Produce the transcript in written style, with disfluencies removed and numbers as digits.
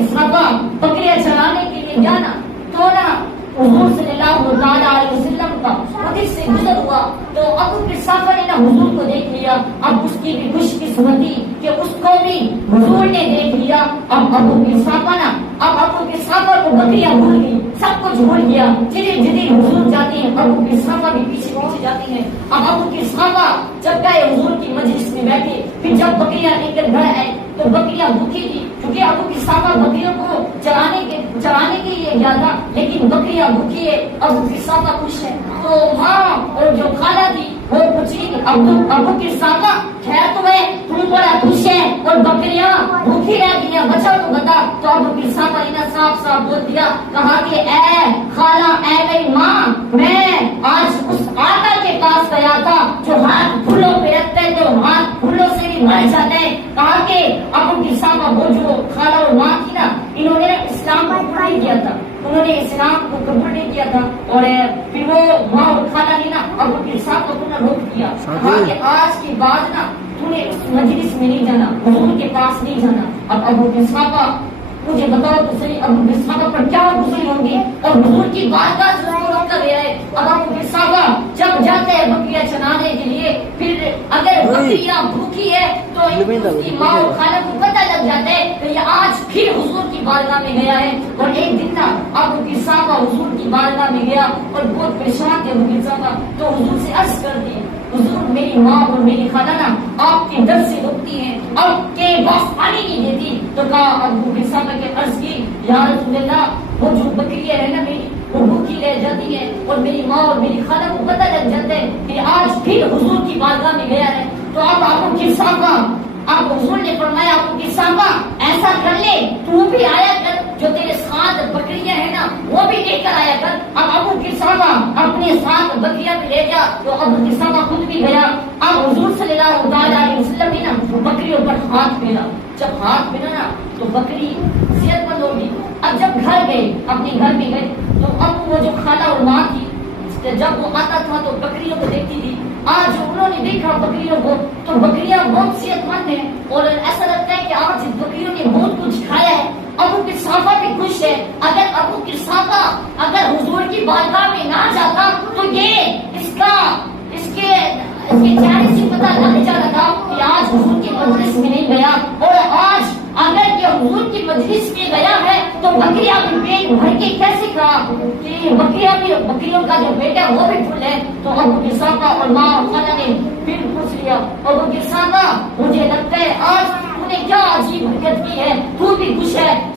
کے صحابہ بکریاں چرانے کے لیے جانا تو نا حضور صلی اللہ علیہ وسلم کا حدیث سے گزر ہوا تو ابو قحافہ نے نا حضور کو دیکھ لیا. اب اس کی بھی خوش قسمتی کہ اس کو بھی حضور نے دیکھ لیا. اب ابو قحافہ کو بکریاں بھول گئی, سب کچھ بھول گیا. جدھر جدھر حضور جاتے ہیں ابو قحافہ بھی پیچھے پیچھے جاتے ہیں. اب ابو قحافہ جب گئے حضور کی مجلس میں بیٹھے, پھر جب بکریاں لے کر گھر آئے تو بکریاں بھوکی تھی کیونکہ ابو قحافہ بکریوں کو چرانے کے لیے گیا تھا, لیکن بکریاں بھوکی ہے. ابو قحافہ خوش ہے تو ماں اور جو خالہ تھی وہ پوچھی ابو قحافہ خیر تو ہے, تم بڑا خوش ہے اور بکریاں بھوکی رہتی ہیں, بچہ تو بتا. تو ابو قحافہ نے صاف صاف بول دیا, کہا کہ اے خالہ اے میری ماں, میں آج اس آقا کے پاس گیا تھا جو ہاتھ پھولوں پہ رکھتے ہیں تو ہاتھ پھولوں سے بھی مر جاتے ہیں. کہا کہ ابو قحافہ وہ جو خالہ اور ماں تھی نا, انہوں نے اسلام کو قبول نہیں کیا تھا, انہوں نے اسلام کو قبول نہیں کیا تھا. اور پھر وہ ماں اور خالہ نے نا ابو قحافہ کو روک دیا, کہا کہ آج کے بعد نا تو نے اس مجلس میں نہیں جانا, حضور کے پاس نہیں جانا. اب ابو قحافہ مجھے بتاؤ تو صحیح, ابو قحافہ پر کیا گزری ہوں گی اور حضور کی بارگاہ سے اس کو روکا گیا ہے. اب ابو قحافہ جب جاتے ہیں بکریاں چرانے کے لیے, پھر اگر بکریاں بھوکی ہے تو اس کی ماں اور خالہ کو پتہ لگ جاتا ہے کہ یہ آج پھر حضور کی بارگاہ میں گیا ہے. اور ایک دن نا ابو قحافہ حضور کی بارگاہ میں گیا اور بہت پریشان تھے ابو قحافہ, تو حضور سے عرض کر دی, حضور میری ماں اور میری خالہ نا آپ کے در سے روکتی ہیں, آپ کے پاس پانی نہیں دیتی. تو کہا ابو قحافہ کے عرض کی, یا رسول اللہ وہ جو بکریاں ہے نا میری وہ بھوکی رہ جاتی ہے اور میری ماں اور میری خالہ کو پتہ لگ جاتا ہے کہ آج پھر حضور کی بارگاہ میں گیا ہے. تو اب ابو قحافہ, اب حضور نے فرمایا ابو قحافہ ایسا کر لے, تو بھی آیا کر, جو تیرے ساتھ بکریاں ہیں نا وہ بھی لے کر آیا کر. اب ابو قحافہ اپنے ساتھ بکریاں بھی لے گیا تو ابو قحافہ خود بھی گیا. اب حضور صلی اللہ علیہ وسلم نے نا بکریوں پر ہاتھ پھیرا, جب ہاتھ پھیرا نا تو بکری صحت مند ہوگی. اب جب گھر گئے, اپنے گھر میں گئے تو اب وہ جو خالہ اور ماں تھی, جب وہ آتا تھا تو بکریوں کو دیکھتی تھی. آج انہوں نے دیکھا بکریوں کو تو بکریاں بہت صحت مند ہیں اور ایسا لگتا ہے کہ آج بکریوں نے بہت کچھ کھایا ہے. ابو قحافہ بھی خوش ہے. اگر ابو قحافہ اگر حضور کی بارگاہ میں نہ جاتا تو یہ اس کے چہرے سے پتہ لگ جاتا تھا کہ آج حضور کی مجلس میں نہیں گیا. اور آج اگر یہ حضور کی مجلس میں گیا ہے تو بکریاں بھی پیٹ بھر کے کیسے کھا, کہ بکریوں کا جو پیٹ ہے وہ بھی فل ہے. تو ابو قحافہ اور ماں اور خالہ نے پھر پوچھ لیا, ابو قحافہ مجھے لگتا ہے آج تو نے کیا عجیب حرکت کی ہے, تو بھی خوش ہے.